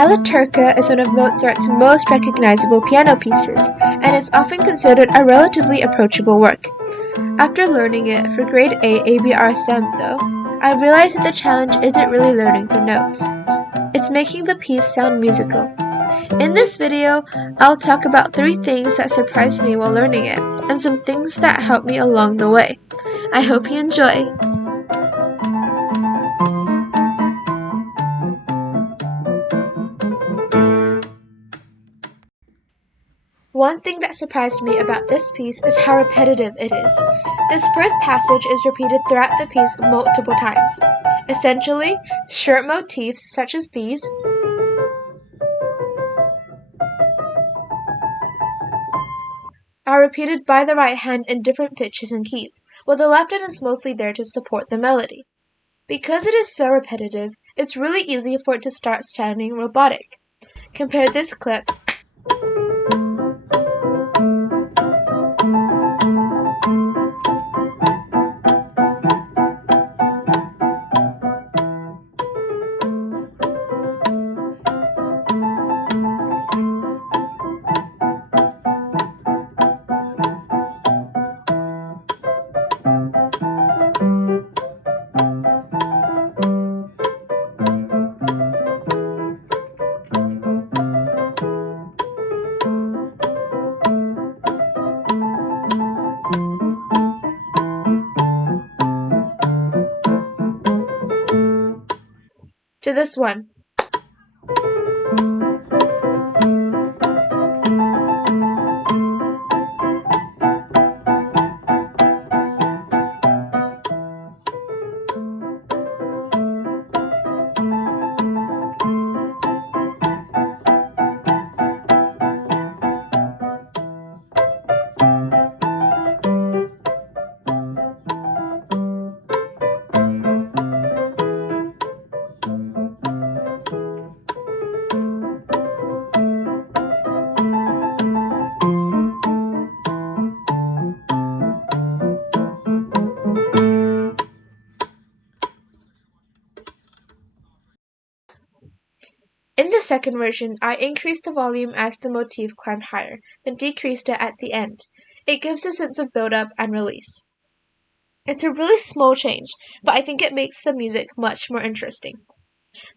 Alla Turca is one of Mozart's most recognizable piano pieces, and it's often considered a relatively approachable work. After learning it for grade A ABRSM, though, I realized that the challenge isn't really learning the notes. It's making the piece sound musical. In this video, I'll talk about 3 things that surprised me while learning it, and some things that helped me along the way. I hope you enjoy! One thing that surprised me about this piece is how repetitive it is. This first passage is repeated throughout the piece multiple times. Essentially, short motifs such as these are repeated by the right hand in different pitches and keys, while the left hand is mostly there to support the melody. Because it is so repetitive, it's really easy for it to start sounding robotic. Compare this clip to this one. In the second version, I increased the volume as the motif climbed higher, then decreased it at the end. It gives a sense of build-up and release. It's a really small change, but I think it makes the music much more interesting.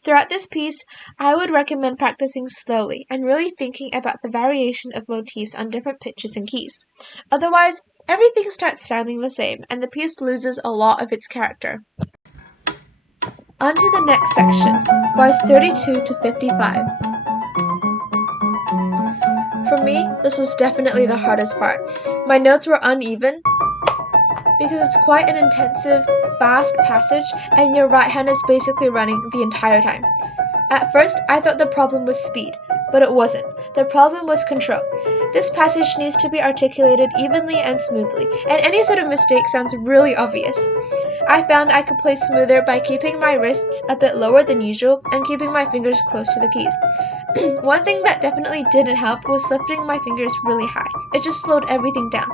Throughout this piece, I would recommend practicing slowly and really thinking about the variation of motifs on different pitches and keys. Otherwise, everything starts sounding the same and the piece loses a lot of its character. On to the next section, bars 32 to 55. For me, this was definitely the hardest part. My notes were uneven because it's quite an intensive, fast passage and your right hand is basically running the entire time. At first, I thought the problem was speed, but it wasn't. The problem was control. This passage needs to be articulated evenly and smoothly, and any sort of mistake sounds really obvious. I found I could play smoother by keeping my wrists a bit lower than usual and keeping my fingers close to the keys. One thing that definitely didn't help was lifting my fingers really high. It just slowed everything down.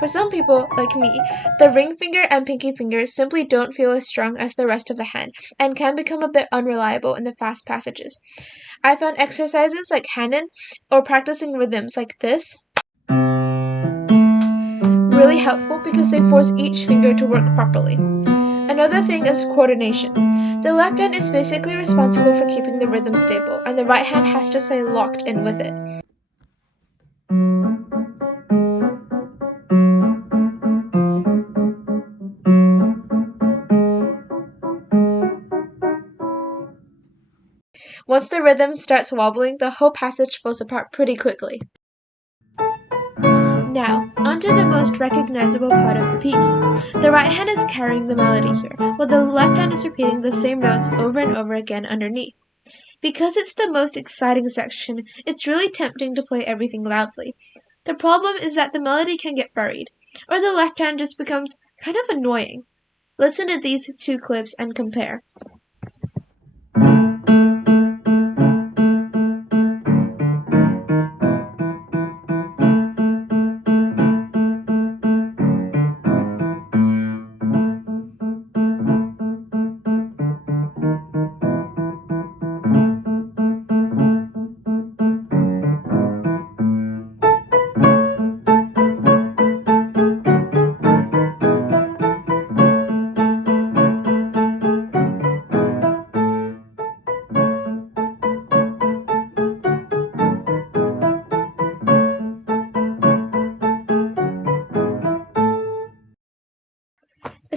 For some people, like me, the ring finger and pinky fingers simply don't feel as strong as the rest of the hand and can become a bit unreliable in the fast passages. I found exercises like hand-in or practicing rhythms like this really helpful because they force each finger to work properly. Another thing is coordination. The left hand is basically responsible for keeping the rhythm stable, and the right hand has to stay locked in with it. Once the rhythm starts wobbling, the whole passage falls apart pretty quickly. Now, onto the most recognizable part of the piece. The right hand is carrying the melody here, while the left hand is repeating the same notes over and over again underneath. Because it's the most exciting section, it's really tempting to play everything loudly. The problem is that the melody can get buried, or the left hand just becomes kind of annoying. Listen to these 2 clips and compare.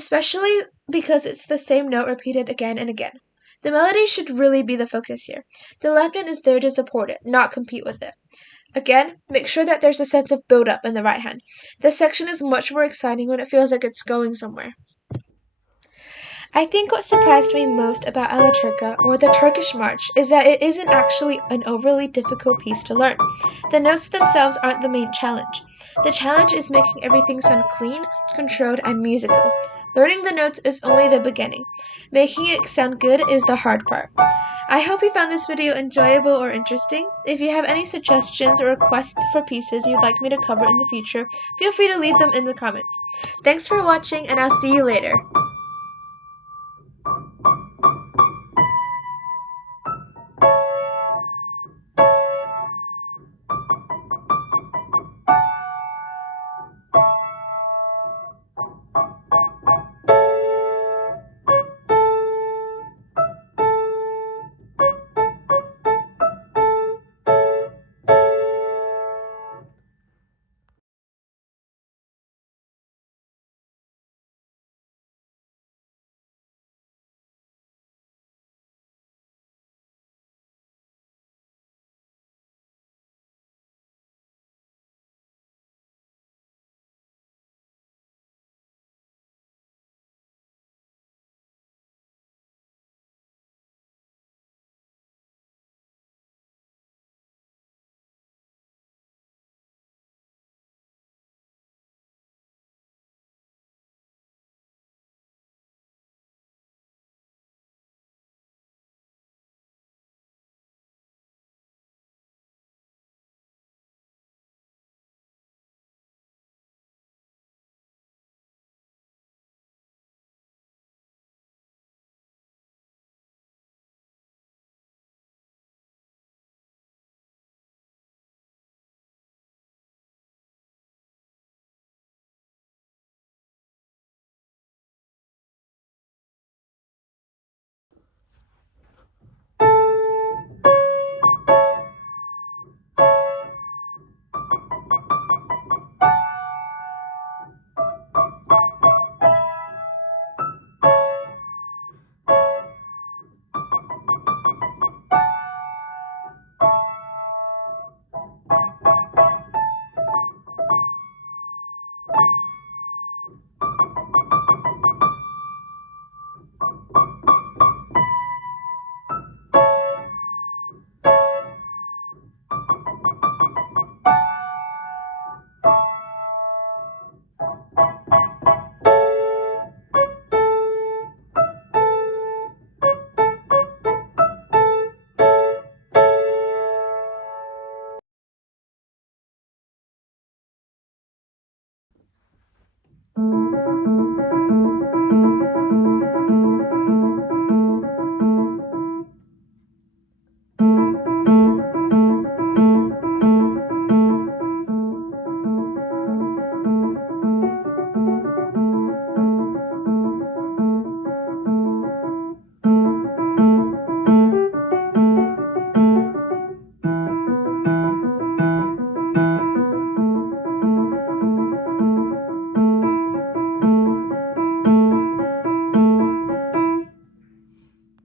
especially because it's the same note repeated again and again. The melody should really be the focus here. The left hand is there to support it, not compete with it. Again, make sure that there's a sense of build-up in the right hand. This section is much more exciting when it feels like it's going somewhere. I think what surprised me most about Alla Turca, or the Turkish March, is that it isn't actually an overly difficult piece to learn. The notes themselves aren't the main challenge. The challenge is making everything sound clean, controlled, and musical. Learning the notes is only the beginning. Making it sound good is the hard part. I hope you found this video enjoyable or interesting. If you have any suggestions or requests for pieces you'd like me to cover in the future, feel free to leave them in the comments. Thanks for watching, and I'll see you later.